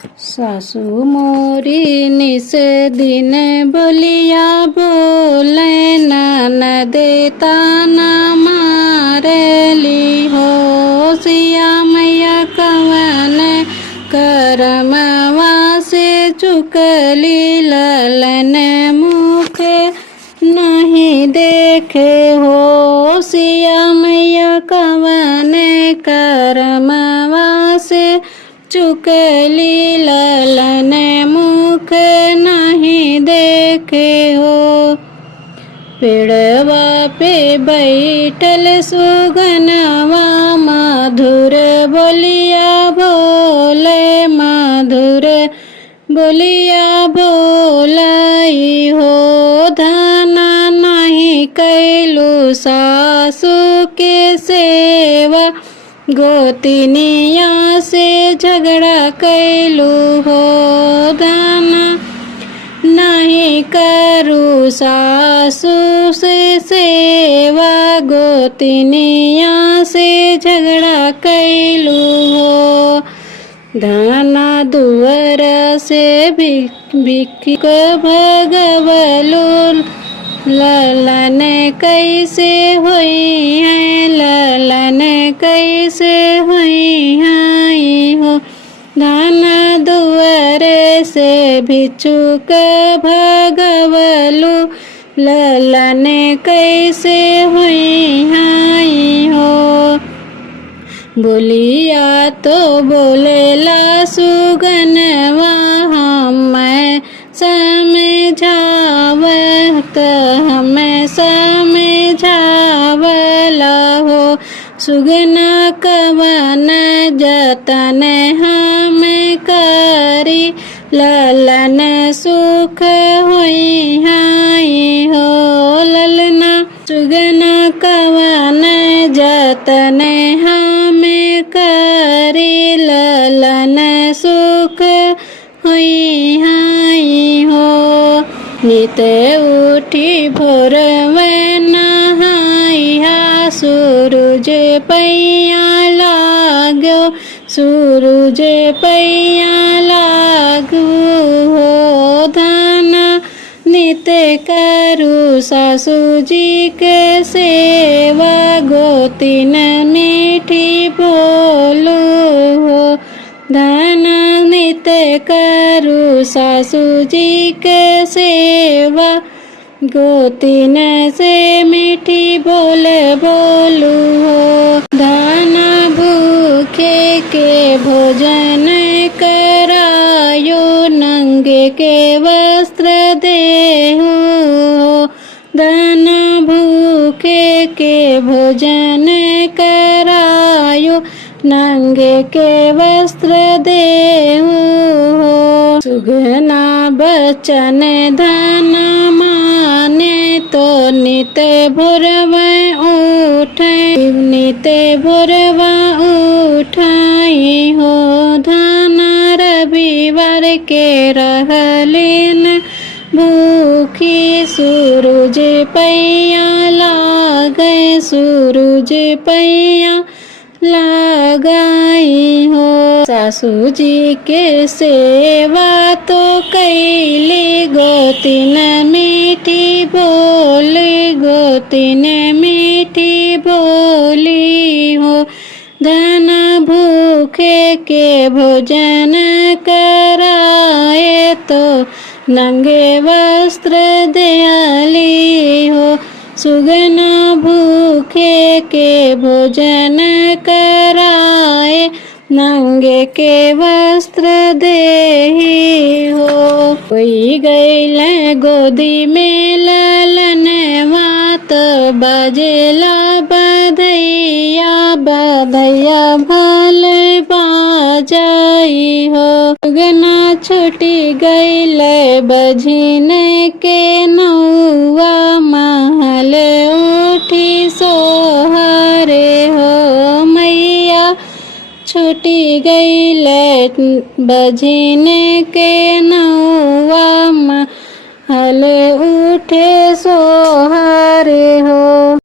सासू मोरी निस दिन बोलिया बोले ननद ताना मारली हो। सिया मैया कवन करमवा से चुकली ललन मुख नहीं देखे हो। सिया मैया कवन करमवा से चुकली ललन मुख नहीं देखे हो। पेड़वा पे बैठल सुगनवा मधुर बोलिया बोले मधुर बोलिया बोलाई हो। धना नहीं कैलू सासू के सेवा गोतिनिया से झगड़ा कैलू हो। धना नहीं करू सासू से सेवा गोतिनिया से झगड़ा कैलू हो। धना दुअर से भिख भगवलू ललन कैसे हुई है ललन कैसे हुई है हो। धना दुअर से भिक्षुक भगवलू ललन कैसे हुई है हो। बोलिया तो बोलेला सुगनवा हमें समझावत हमें समझावला हो। सुगना कवन जतन हमें करी ललन सुख हुई है हो। ललना सुगना कवन जतन हमें करी ललन सुख हुई है हो। नित उठी भोर नहाइहा सूरज पैया लागो सूरज पैया लागो हो। धना नित करू सासू जी के सेवा गोतिन मीठी बोलो हो। धना नित करू सासू जी के सेवा गोतिन से मीठी बोल बोलू हो। धना भूखे के भोजन करायो नंगे के वस्त्र देहु हो। धना भूखे के भोजन करायो नंगे के वस्त्र देहु हो। सुगना बचन धना माने तो नित भोरव उठे नित भोरव उठाई हो। धना रविवार के रहलिन भूखी सूरज पैया लागे सूरज पैया लगाई हो। सासू जी के सेवा तो कैली गोतिन मीठी बोली गोतिन मीठी बोली हो। धना भूखे के भोजन कराए तो नंगे वस्त्र दयाली हो। सुगना भूखे के भोजन कराए नंगे के वस्त्र देही हो। कोई गैल गोदी में ललन मात बजेला बधैया बधैया भल बाजाई हो। सुगना छुटी गैल बझिन के नौवा महल उठी सोहरे हो। मैया छुटी गैल बझिन के नौवा महल उठे सोहरे हो।